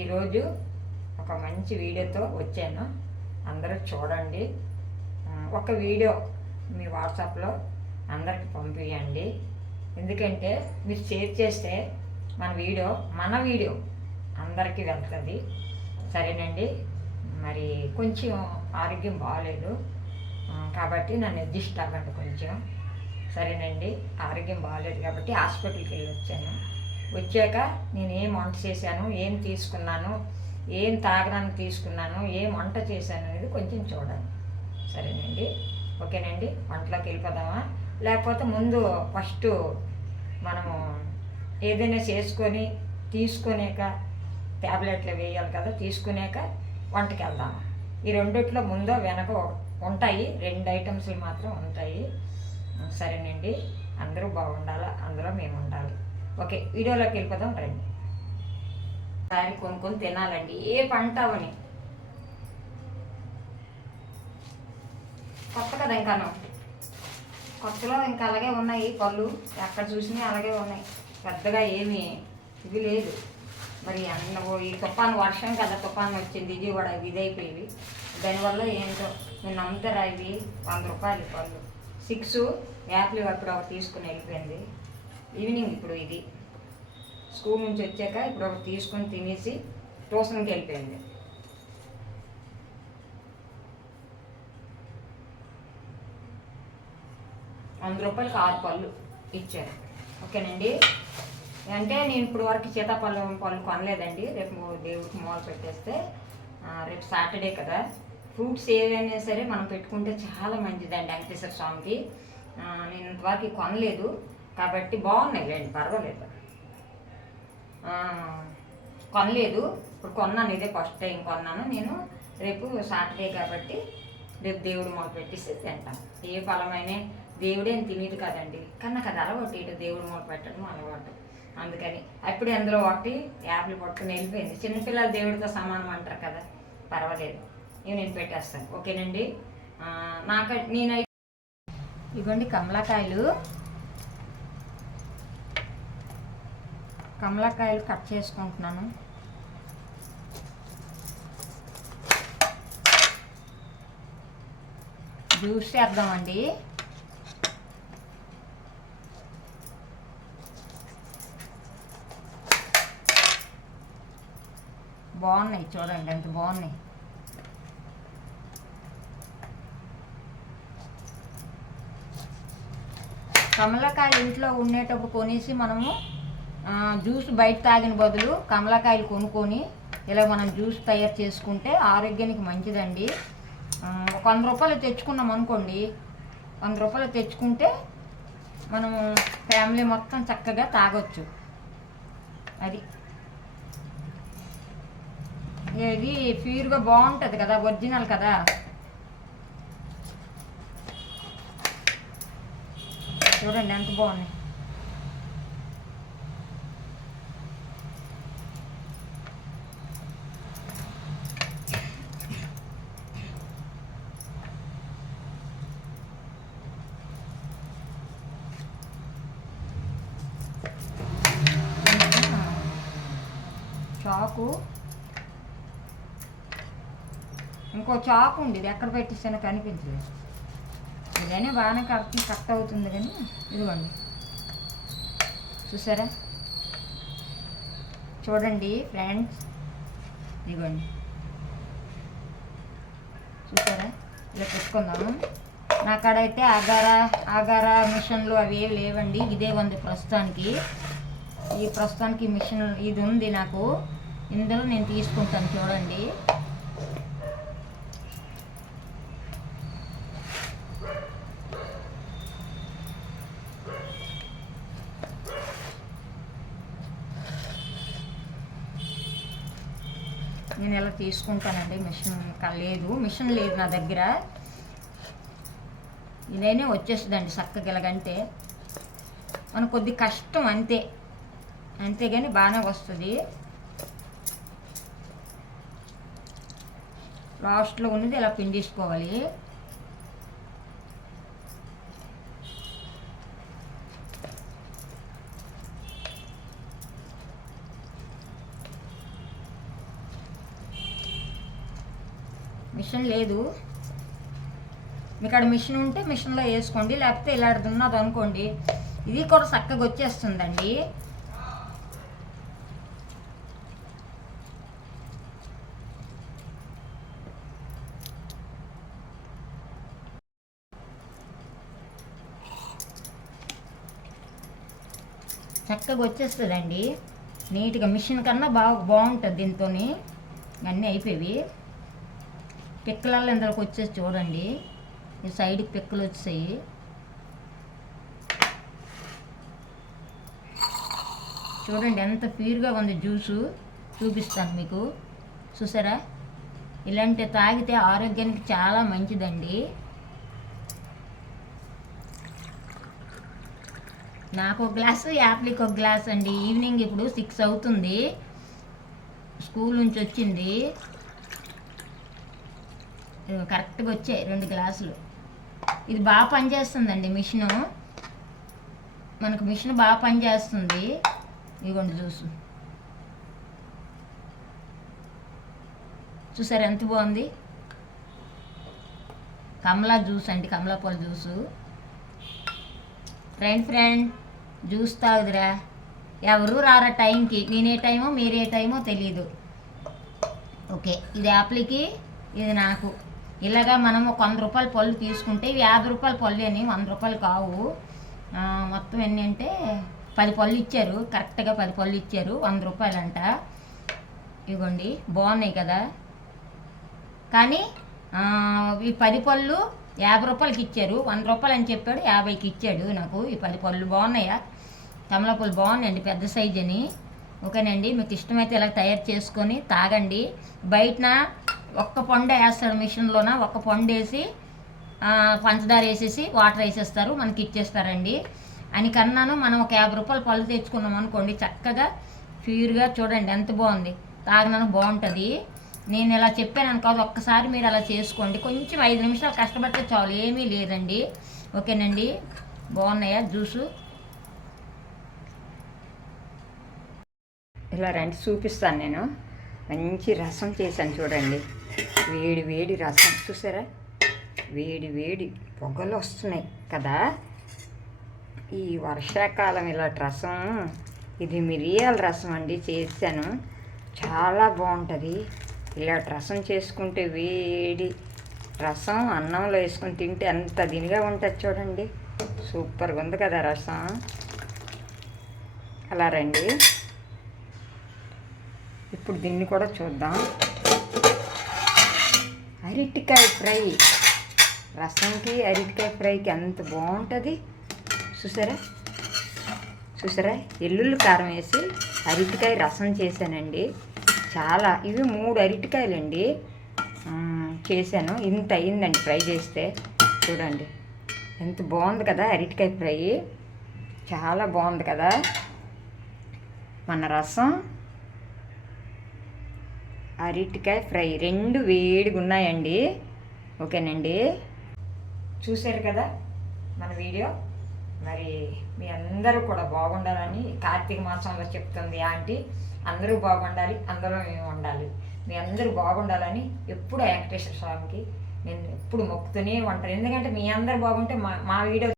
ఈరోజు ఒక మంచి వీడియోతో వచ్చాను. అందరూ చూడండి. ఒక వీడియో మీ వాట్సాప్లో అందరికి పంపించండి ఎందుకంటే మీరు షేర్ చేస్తే మన వీడియో మన వీడియో అందరికీ వెళ్తుంది. సరేనండి? మరి కొంచెం ఆరోగ్యం బాగాలేదు కాబట్టి నన్ను అడ్జస్ట్ అవ్వండి కొంచెం. సరేనండి? ఆరోగ్యం బాగాలేదు కాబట్టి హాస్పిటల్కి వెళ్ళి వచ్చాను వచ్చాక నేను ఏం వంట చేశాను ఏం తీసుకున్నాను ఏం తాగడానికి తీసుకున్నాను ఏం వంట చేశాను అనేది కొంచెం చూడాలి. సరేనండి? ఓకేనండి? వంటలోకి వెళ్ళిపోదామా? లేకపోతే ముందు ఫస్ట్ మనము ఏదైనా చేసుకొని తీసుకునేక ట్యాబ్లెట్లు వేయాలి కదా తీసుకునేక వంటకి వెళ్దాము ఈ రెండిట్లో ముందో వెనక ఉంటాయి రెండు ఐటమ్స్ మాత్రం ఉంటాయి. సరేనండి? అందరూ బాగుండాలి? అందులో మేము ఉండాలి. ఓకే వీడియోలోకి వెళ్ళిపోదాం రండి. ఒకసారి కొనుక్కొని తినాలండి. ఏ పంట అవని? కొత్త కదా ఇంకాను కొత్తలో ఇంకా అలాగే ఉన్నాయి పళ్ళు. ఎక్కడ చూసినా అలాగే ఉన్నాయి. పెద్దగా ఏమీ ఇది లేదు. మరి అన్న ఈ తుఫాను వర్షం కదా తుఫాను వచ్చింది ఇది కూడా ఇదైపోయేవి దానివల్ల ఏంటో నేను నమ్ముతారా ఇవి? వంద రూపాయలు పళ్ళు. సిక్స్ యాప్లు అప్పుడు ఒకటి తీసుకుని వెళ్ళిపోయింది. ఈవినింగ్ ఇప్పుడు ఇది. స్కూల్ నుంచి వచ్చాక ఇప్పుడు ఒకటి తీసుకొని తినేసి ట్యూషన్కి వెళ్ళిపోయింది. వంద రూపాయలకి ఆరు పళ్ళు ఇచ్చారు. ఓకేనండి? అంటే నేను ఇప్పుడు వరకు సీతాఫలం పళ్ళు కొనలేదండి. రేపు దేవుడికి మూల పెట్టేస్తే రేపు సాటర్డే కదా. ఫ్రూట్స్ ఏదైనా సరే మనం పెట్టుకుంటే చాలా మంచిదండి వెంకటేశ్వర స్వామికి. నేను ఇంతవరకు కొనలేదు. కాబట్టి బాగున్నాయి లేండి పర్వాలేదు. కొనలేదు. ఇప్పుడు కొన్నాను ఇదే ఫస్ట్ టైం కొన్నాను. నేను రేపు సాటర్డే కాబట్టి రేపు దేవుడు మొదలు పెట్టేసి తింటాను ఏ ఫలమైన దేవుడేం తినేది కదండి. కానీ నాకు అది అలవాటు ఇటు దేవుడు మొదలు పెట్టడం అలవాటు. అందుకని అప్పుడు అందులో ఒకటి యాప్లు పట్టుకుని వెళ్ళిపోయింది. చిన్నపిల్లలు దేవుడితో సమానం అంటారు కదా. పర్వాలేదు. ఇవి నేను పెట్టేస్తాను. ఓకేనండి? నాకు నేనైతే ఇవ్వండి కమలాకాయలు. కమలాకాయలు కట్ చేసుకుంటున్నాను. జ్యూస్ చేద్దామండి. బాగున్నాయి చూడండి ఎంత బాగున్నాయి. కమలకాయలు ఇంట్లో ఉండేటప్పుడు కొనేసి మనము జ్యూస్ బయట తాగిన బదులు కమలకాయలు కొనుక్కొని ఇలా మనం జ్యూస్ తయారు చేసుకుంటే ఆరోగ్యానికి మంచిదండి. ఒక వంద రూపాయలు తెచ్చుకున్నాం అనుకోండి. వంద రూపాయలు తెచ్చుకుంటే మనము ఫ్యామిలీ మొత్తం చక్కగా తాగొచ్చు. అది. ఇది ప్యూర్గా బాగుంటుంది కదా ఒరిజినల్ కదా. చూడండి ఎంత బాగున్నాయి. చాకు. ఇంకో చాకు ఉంది ఇది ఎక్కడ పెట్టిస్తానో కనిపించలేదు. ఇదైనా బాగానే కరెక్ట్ కట్ అవుతుంది కానీ ఇదిగోండి. చూసారా? చూడండి ఫ్రెండ్స్. ఇదిగోండి. చూసారా? ఇలా పెట్టుకుందాము. నా కాడైతే ఆగారా ఆగారా మిషన్లు అవి ఏవి లేవండి. ఇదే ఉంది ప్రస్తుతానికి. ఈ ప్రస్తుతానికి మిషన్ ఇది ఉంది నాకు. ఇందులో నేను తీసుకుంటాను చూడండి. నేను ఇలా తీసుకుంటానండి మిషన్ ఇంకా లేదు మిషన్ లేదు నా దగ్గర. ఇదైనా వచ్చేస్తుందండి చక్కగా ఇలాగంటే. మనకు కొద్ది కష్టం అంతే. అంతేగాని బాగానే వస్తుంది. లాస్ట్లో ఉన్నది ఇలా పిండేసుకోవాలి మిషన్ లేదు. మీకు అక్కడ మిషన్ ఉంటే మిషన్లో వేసుకోండి లేకపోతే ఇలా దున్నది అనుకోండి. ఇది కూడా చక్కగా వచ్చేస్తుందండి. చక్కగా వచ్చేస్తుందండి. నీట్గా మిషన్ కన్నా బాగా బాగుంటుంది దీంతో అన్నీ అయిపోయి పిక్కలలో ఇందులోకి వచ్చేసి చూడండి. ఈ సైడ్కి పిక్కలు వచ్చాయి చూడండి ఎంత ప్యూర్గా ఉంది జ్యూసు. చూపిస్తాను మీకు. చూసారా? ఇలాంటి తాగితే ఆరోగ్యానికి చాలా మంచిదండి. నాకు ఒక గ్లాసు యాప్లికి ఒక గ్లాస్ అండి. ఈవినింగ్ ఇప్పుడు సిక్స్ అవుతుంది. స్కూల్ నుంచి వచ్చింది. కరెక్ట్గా వచ్చాయి రెండు గ్లాసులు ఇది బాగా పనిచేస్తుందండి మిషను మనకు మిషన్ బాగా పనిచేస్తుంది ఇదిగోండి చూసు. చూసారు ఎంత బాగుంది? కమలా జ్యూస్ అండి కమలాపాల జ్యూసు. ఫ్రెండ్ ఫ్రెండ్ జ్యూస్ తాగుదురా ఎవరు రారా టైంకి? నేనే టైమో మీరే టైమో తెలీదు. ఓకే ఇది యాప్లకి ఇది నాకు. ఇలాగా మనము ఒక వంద రూపాయల పళ్ళు తీసుకుంటే ఇవి యాభై రూపాయల పళ్ళు అని వంద రూపాయలు కావు. మొత్తం ఎన్ని అంటే పది పళ్ళు ఇచ్చారు. కరెక్ట్గా పది పళ్ళు ఇచ్చారు. వంద రూపాయలంట. ఇవ్వండి బాగున్నాయి కదా. కానీ ఈ పది పళ్ళు యాభై రూపాయలకి ఇచ్చారు. వంద రూపాయలు అని చెప్పాడు యాభైకి ఇచ్చాడు నాకు. ఈ పది పళ్ళు బాగున్నాయా? తమలపూలు బాగుందండి పెద్ద సైజ్ అని. ఓకేనండి మీకు ఇష్టమైతే ఇలా తయారు చేసుకొని తాగండి. బయటన ఒక్క పండు వేస్తాడు మిషన్లోన ఒక్క పండు వేసి పంచదార వేసేసి వాటర్ వేసేస్తారు మనకి ఇచ్చేస్తారండి. అని కన్నాను మనం ఒక యాభై రూపాయలు పళ్ళు తెచ్చుకున్నాం అనుకోండి చక్కగా ప్యూర్గా చూడండి ఎంత బాగుంది. తాగినాను బాగుంటుంది. నేను ఇలా చెప్పాను కాదు ఒక్కసారి మీరు అలా చేసుకోండి. కొంచెం ఐదు నిమిషాలు కష్టపడితే చాలు ఏమీ లేదండి. ఓకేనండి బాగున్నాయా? జ్యూసు? ఇలా రండి చూపిస్తాను నేను. మంచి రసం చేశాను చూడండి. వేడి వేడి రసం చూసారా? వేడి వేడి పొగలు వస్తున్నాయి కదా. ఈ వర్షాకాలం ఇలా రసం ఇది మిరియాల రసం అండి చేశాను. చాలా బాగుంటుంది. ఇలా రసం చేసుకుంటే వేడి రసం అన్నంలో వేసుకొని తింటే ఎంత దినిగా ఉంటుంది చూడండి. సూపర్గా ఉంది కదా రసం. అలా రండి. ఇప్పుడు దీన్ని కూడా చూద్దాం. అరటికాయ ఫ్రై. రసంకి అరటికాయ ఫ్రైకి ఎంత బాగుంటుంది? చూసారా? చూసారా? ఎల్లుల్లి కారం వేసి అరటికాయ రసం చేశానండి. చాలా ఇవి మూడు అరటికాయలండి. చేశాను. ఇంత అయిందండి ఫ్రై చేస్తే. చూడండి. ఎంత బాగుంది కదా అరటికాయ ఫ్రై. చాలా బాగుంది కదా. మన రసం. అరటికాయ ఫ్రై రెండు వేడిగా ఉన్నాయండి. ఓకేనండి. చూశారు కదా మన వీడియో? మరి మీ అందరూ కూడా బాగుండాలని కార్తీక మాసంలో చెప్తుంది ఆంటీ. అందరూ బాగుండాలి అందరూ మేము ఉండాలి. మీ అందరూ బాగుండాలని ఎప్పుడు వెంకటేశ్వర స్వామికి నేను ఎప్పుడు మొక్కుతూనే ఉంటాను. ఎందుకంటే మీ అందరు బాగుంటే మా మా వీడియో